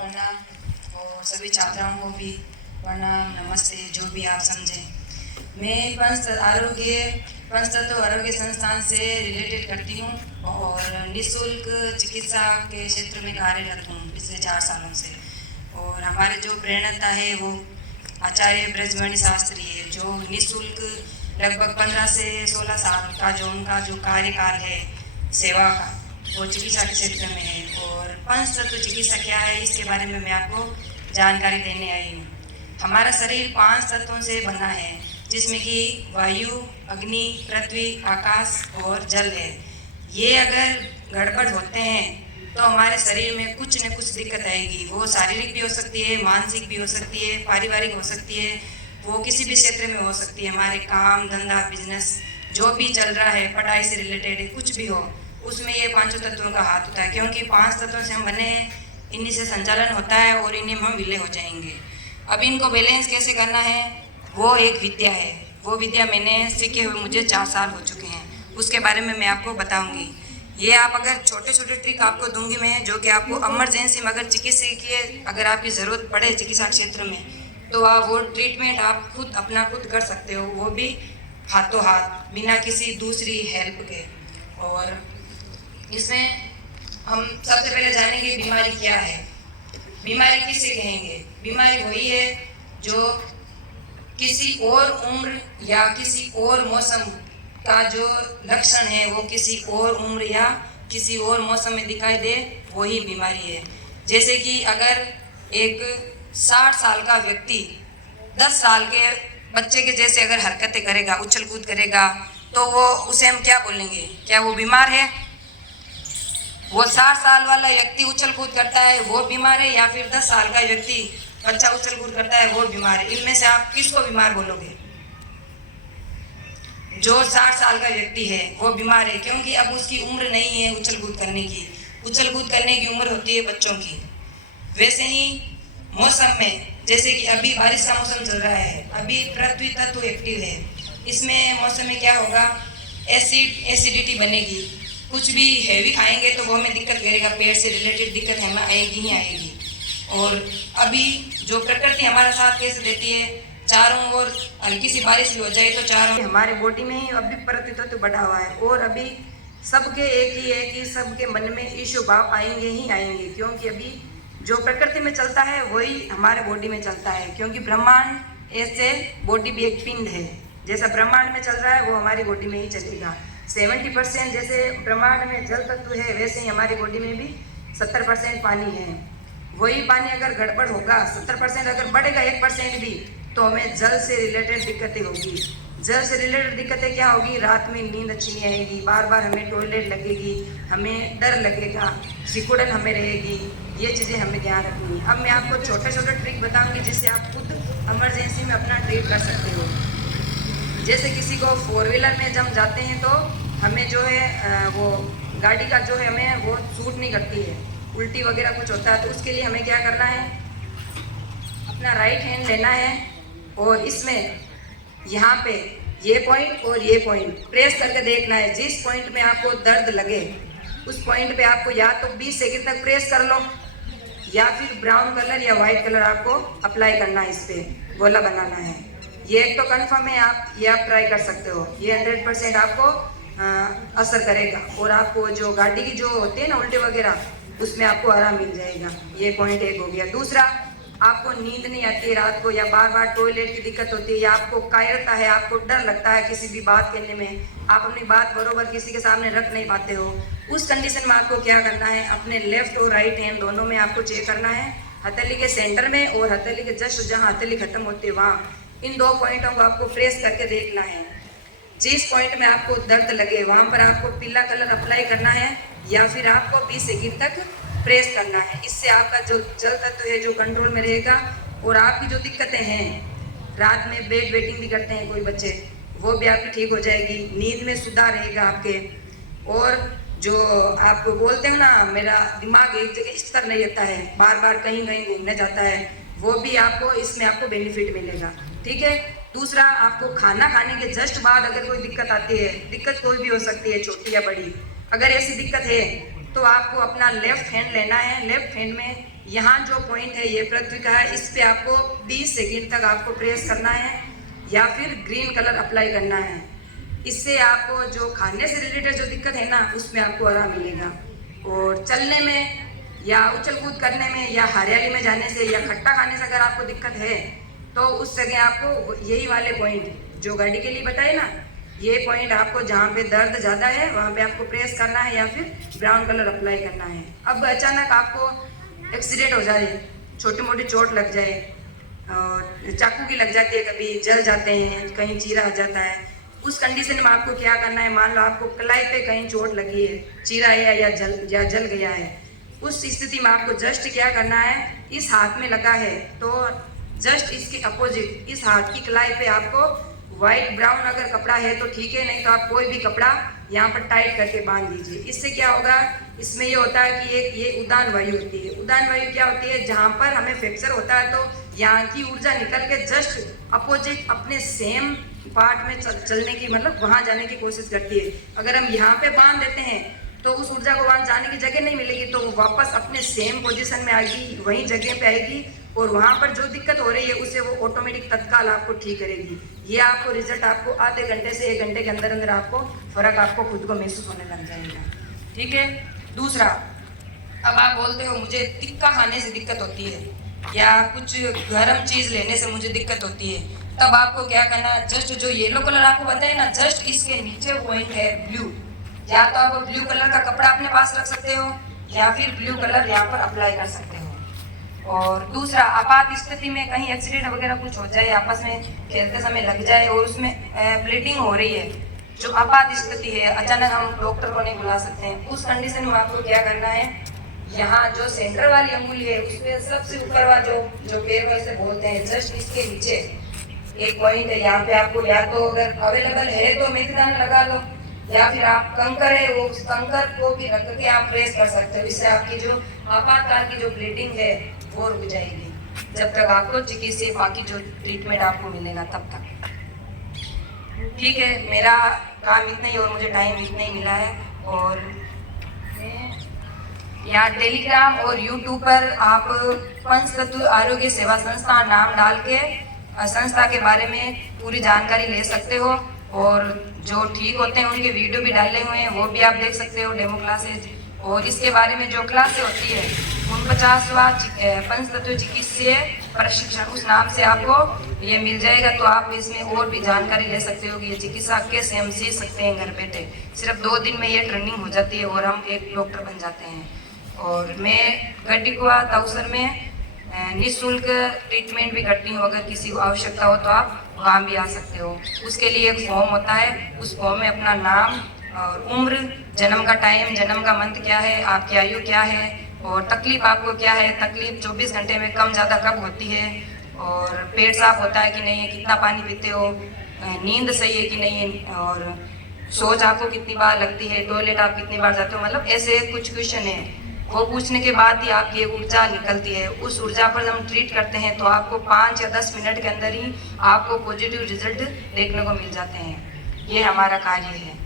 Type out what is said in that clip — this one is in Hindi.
प्रणाम और सभी छात्राओं को भी प्रणाम, नमस्ते, जो भी आप समझें। मैं पंचतत्व आरोग्य संस्थान से रिलेटेड करती हूँ और निःशुल्क चिकित्सा के क्षेत्र में कार्यरत हूँ पिछले 4 सालों से। और हमारे जो प्रेरणाता है वो आचार्य ब्रजमणि शास्त्री है, जो निःशुल्क लगभग 15 से 16 साल का जो उनका जो कार्यकाल है सेवा का, वो चिकित्सा के क्षेत्र में है। और पंचतत्व चिकित्सा क्या है, इसके बारे में मैं आपको जानकारी देने आई हूँ। हमारा शरीर 5 तत्वों से बना है, जिसमें कि वायु, अग्नि, पृथ्वी, आकाश और जल है। ये अगर गड़बड़ होते हैं तो हमारे शरीर में कुछ न कुछ दिक्कत आएगी। वो शारीरिक भी हो सकती है, मानसिक भी हो सकती है, पारिवारिक हो सकती है, वो किसी भी क्षेत्र में हो सकती है। हमारे काम धंधा बिजनेस जो भी चल रहा है, पढ़ाई से रिलेटेड है, कुछ भी हो, उसमें ये 5 तत्वों का हाथ होता है। क्योंकि 5 तत्वों से हम बने हैं, इन्हीं से संचालन होता है और इन्हीं में हम विलय हो जाएंगे। अब इनको बैलेंस कैसे करना है, वो एक विद्या है। वो विद्या मैंने सीखे हुए मुझे 4 साल हो चुके हैं, उसके बारे में मैं आपको बताऊंगी। ये आप अगर छोटे छोटे ट्रिक आपको दूंगी मैं, जो कि आपको इमरजेंसी में अगर चिकित्सकीय अगर आपकी ज़रूरत पड़े चिकित्सा क्षेत्र में, तो आप वो ट्रीटमेंट आप खुद कर सकते हो, वो भी हाथों हाथ, बिना किसी दूसरी हेल्प के। और इसमें हम सबसे पहले जानेंगे बीमारी क्या है। बीमारी किसे कहेंगे? बीमारी वही है जो किसी और उम्र या किसी और मौसम का जो लक्षण है वो किसी और उम्र या किसी और मौसम में दिखाई दे, वही बीमारी है। जैसे कि अगर एक 60 साल का व्यक्ति 10 साल के बच्चे के जैसे अगर हरकतें करेगा, उछल कूद करेगा, तो वो उसे हम क्या बोलेंगे? क्या वो बीमार है? वो 60 साल वाला व्यक्ति उछल कूद करता है, वो बीमार है? या फिर 10 साल का व्यक्ति बच्चा उछल कूद करता है, वो बीमार है? इनमें से आप किसको बीमार बोलोगे? जो 60 साल का व्यक्ति है वो बीमार है, क्योंकि अब उसकी उम्र नहीं है उछल कूद करने की। उछल कूद करने की उम्र होती है बच्चों की। वैसे ही मौसम में, जैसे कि अभी बारिश का मौसम चल रहा है, अभी पृथ्वी तत्व एक्टिव है, इसमें मौसम में क्या होगा? एसिडिटी बनेगी। कुछ भी हैवी खाएंगे तो वो हमें दिक्कत करेगा, पेट से रिलेटेड दिक्कत हमें आएगी ही आएगी। और अभी जो प्रकृति हमारा साथ कैसे देती है, चारों ओर हल्की सी बारिश भी हो जाए तो चारों हमारे बॉडी में ही अभी पृथ्वी तत्व बढ़ा हुआ है। और अभी सबके एक ही है कि सबके मन में ईशु भाव आएंगे ही आएंगे, क्योंकि अभी जो प्रकृति में चलता है वही हमारे बॉडी में चलता है। क्योंकि ब्रह्मांड ऐसे, बॉडी भी एक पिंड है, जैसा ब्रह्मांड में चल रहा है वो हमारी बॉडी में ही चलेगा। 70% जैसे ब्रह्मांड में जल तत्व है, वैसे ही हमारी बॉडी में भी 70% पानी है। वही पानी अगर गड़बड़ होगा, 70% अगर बढ़ेगा 1% भी, तो हमें जल से रिलेटेड दिक्कतें होगी। जल से रिलेटेड दिक्कतें क्या होगी? रात में नींद अच्छी नहीं आएगी, बार बार हमें टॉयलेट लगेगी, हमें डर लगेगा, सिकुड़न हमें रहेगी। ये चीज़ें हमें ध्यान रखनी है। अब मैं आपको छोटे छोटे ट्रिक बताऊंगी जिससे आप खुद इमरजेंसी में अपना ट्रीट कर सकते हो। जैसे किसी को 4 व्हीलर में जब जाते हैं तो हमें जो है वो गाड़ी का जो है हमें वो सूट नहीं करती है, उल्टी वगैरह कुछ होता है, तो उसके लिए हमें क्या करना है? अपना राइट हैंड लेना है और इसमें यहाँ पे ये पॉइंट और ये पॉइंट प्रेस करके देखना है। जिस पॉइंट में आपको दर्द लगे उस पॉइंट पे आपको या तो 20 सेकंड तक प्रेस कर लो, या फिर ब्राउन कलर या वाइट कलर आपको अप्लाई करना है, इस पर गोला बनाना है। ये एक तो कन्फर्म है, ये आप ट्राई कर सकते हो। ये 100% आपको असर करेगा और आपको जो गाड़ी की जो होती है ना उल्टे वगैरह, उसमें आपको आराम मिल जाएगा। ये पॉइंट एक हो गया। दूसरा, आपको नींद नहीं आती है रात को, या बार बार टॉयलेट की दिक्कत होती है, या आपको कायरता है, आपको डर लगता है किसी भी बात कहने में, आप अपनी बात बरोबर किसी के सामने रख नहीं पाते हो, उस कंडीशन में आपको क्या करना है? अपने लेफ्ट और राइट हैंड दोनों में आपको चेक करना है, हथेली के सेंटर में और हथेली के जस्ट जहाँ हथेली खत्म होती है वहाँ, इन 2 पॉइंटों को आपको प्रेस करके देखना है। जिस पॉइंट में आपको दर्द लगे वहाँ पर आपको पीला कलर अप्लाई करना है, या फिर आपको 20 सेकंड तक प्रेस करना है। इससे आपका जो जल तत्व है जो कंट्रोल में रहेगा, और आपकी जो दिक्कतें हैं, रात में बेड वेटिंग भी करते हैं कोई बच्चे, वो भी आपकी ठीक हो जाएगी। नींद में सुधार रहेगा आपके। और जो आप बोलते हो ना, मेरा दिमाग एक जगह स्थिर नहीं रहता है, बार बार कहीं कहीं घूमने जाता है, वो भी आपको इसमें आपको बेनिफिट मिलेगा। ठीक है। दूसरा, आपको खाना खाने के जस्ट बाद अगर कोई दिक्कत आती है, दिक्कत कोई भी हो सकती है, छोटी या बड़ी, अगर ऐसी दिक्कत है तो आपको अपना लेफ्ट हैंड लेना है। लेफ्ट हैंड में यहाँ जो पॉइंट है ये पृथ्वी का है, इस पे आपको 20 सेकेंड तक आपको प्रेस करना है या फिर ग्रीन कलर अप्लाई करना है। इससे आपको जो खाने से रिलेटेड जो दिक्कत है ना, उसमें आपको आराम मिलेगा। और चलने में या उछल कूद करने में या हरियाली में जाने से या खट्टा खाने से अगर आपको दिक्कत है तो उस जगह आपको यही वाले पॉइंट जो गाड़ी के लिए बताए ना, ये पॉइंट आपको जहाँ पे दर्द ज़्यादा है वहाँ पे आपको प्रेस करना है या फिर ब्राउन कलर अप्लाई करना है। अब अचानक आपको एक्सीडेंट हो जाए, छोटी मोटी चोट लग जाए, चाकू की लग जाती है, कभी जल जाते हैं, कहीं चीरा आ जाता है, उस कंडीशन में आपको क्या करना है, मान लो आपको कलाई पे कहीं चोट लगी है, चीरा है या जल गया है, उस स्थिति में आपको जस्ट क्या करना है, इस हाथ में लगा है तो जस्ट इसके अपोजिट इस हाथ की कलाई पे आपको व्हाइट ब्राउन अगर कपड़ा है तो ठीक है, नहीं तो आप कोई भी कपड़ा यहाँ पर टाइट करके बांध दीजिए। इससे क्या होगा, इसमें ये होता है कि एक ये उदान वायु होती है। उदान वायु क्या होती है, जहाँ पर हमें फ्रैक्चर होता है तो यहाँ की ऊर्जा निकल के जस्ट अपोजिट अपने सेम पार्ट में चलने की, मतलब वहाँ जाने की कोशिश करती है। अगर हम यहाँ पे बांध देते हैं तो उस ऊर्जा को वहाँ जाने की जगह नहीं मिलेगी, तो वो वापस अपने सेम पोजीशन में आएगी, वहीं जगह पे आएगी और वहाँ पर जो दिक्कत हो रही है उसे वो ऑटोमेटिक तत्काल आपको ठीक करेगी। ये आपको रिजल्ट आपको आधे घंटे से 1 घंटे के अंदर अंदर आपको फर्क आपको खुद को महसूस होने लग जाएगा। ठीक है। दूसरा, अब आप बोलते हो मुझे तिक्का खाने से दिक्कत होती है या कुछ गर्म चीज़ लेने से मुझे दिक्कत होती है, तब आपको क्या करना है, जस्ट जो येलो कलर आपको बताए ना, जस्ट इसके नीचे पॉइंट है ब्लू, या तो आप ब्लू कलर का कपड़ा अपने पास रख सकते हो या फिर ब्लू कलर यहाँ पर अप्लाई कर सकते हो। और दूसरा, आपात स्थिति में कहीं एक्सीडेंट वगैरह कुछ हो जाए, आपस में खेलते समय लग जाए और उसमें ब्लीडिंग हो रही है, जो आपात स्थिति है, अचानक हम डॉक्टर को नहीं बुला सकते हैं, उस कंडीशन में आपको क्या करना है, यहाँ जो सेंटर वाली अंगुली है उसमें सबसे ऊपर वाला जो पैर वैसे बोलते हैं, जस्ट इसके नीचे एक पॉइंट है, यहाँ पे आपको या तो अगर अवेलेबल है तो मेथीदाना लगा लो या फिर आप कंकर है वो कंकर को भी रख के आप प्रेस कर सकते हो। इससे आपकी जो आपातकाल की जो ब्लीडिंग है वो रुक जाएगी, जब तक आपको चिकित्सा बाकी जो ट्रीटमेंट आपको मिलेगा तब तक। ठीक है, मेरा काम इतना ही और मुझे टाइम इतना ही मिला है। और यहाँ टेलीग्राम और यूट्यूब पर आप पंचतत्व आरोग्य सेवा संस्था नाम डाल के संस्था के बारे में पूरी जानकारी ले सकते हो और जो ठीक होते हैं उनके वीडियो भी डाले हुए हैं, वो भी आप देख सकते हो, डेमो क्लासेज। और इसके बारे में जो क्लासें होती है 49वां पंचतत्व चिकित्सीय प्रशिक्षण, उस नाम से आपको ये मिल जाएगा, तो आप इसमें और भी जानकारी ले सकते हो कि ये चिकित्सा कैसे हम सीख सकते हैं घर बैठे। सिर्फ 2 दिन में ये ट्रेनिंग हो जाती है और हम एक डॉक्टर बन जाते हैं। और मैं गड्डिकुआ ताउसर में निःशुल्क ट्रीटमेंट भी करती हूँ, अगर किसी को आवश्यकता हो तो आप वहाँ भी आ सकते हो। उसके लिए एक फॉर्म होता है, उस फॉर्म में अपना नाम और उम्र, जन्म का टाइम, जन्म का मंथ क्या है, आपकी आयु क्या है और तकलीफ आपको क्या है, तकलीफ 24 घंटे में कम ज़्यादा कब होती है, और पेट साफ होता है कि नहीं है, कितना पानी पीते हो, नींद सही है कि नहीं है, और सोच आपको कितनी बार लगती है, टॉयलेट आप कितनी बार जाते हो, मतलब ऐसे कुछ क्वेश्चन है। वो पूछने के बाद ही आपकी ऊर्जा निकलती है, उस ऊर्जा पर हम ट्रीट करते हैं तो आपको 5 या 10 मिनट के अंदर ही आपको पॉजिटिव रिजल्ट देखने को मिल जाते हैं। ये हमारा कार्य है।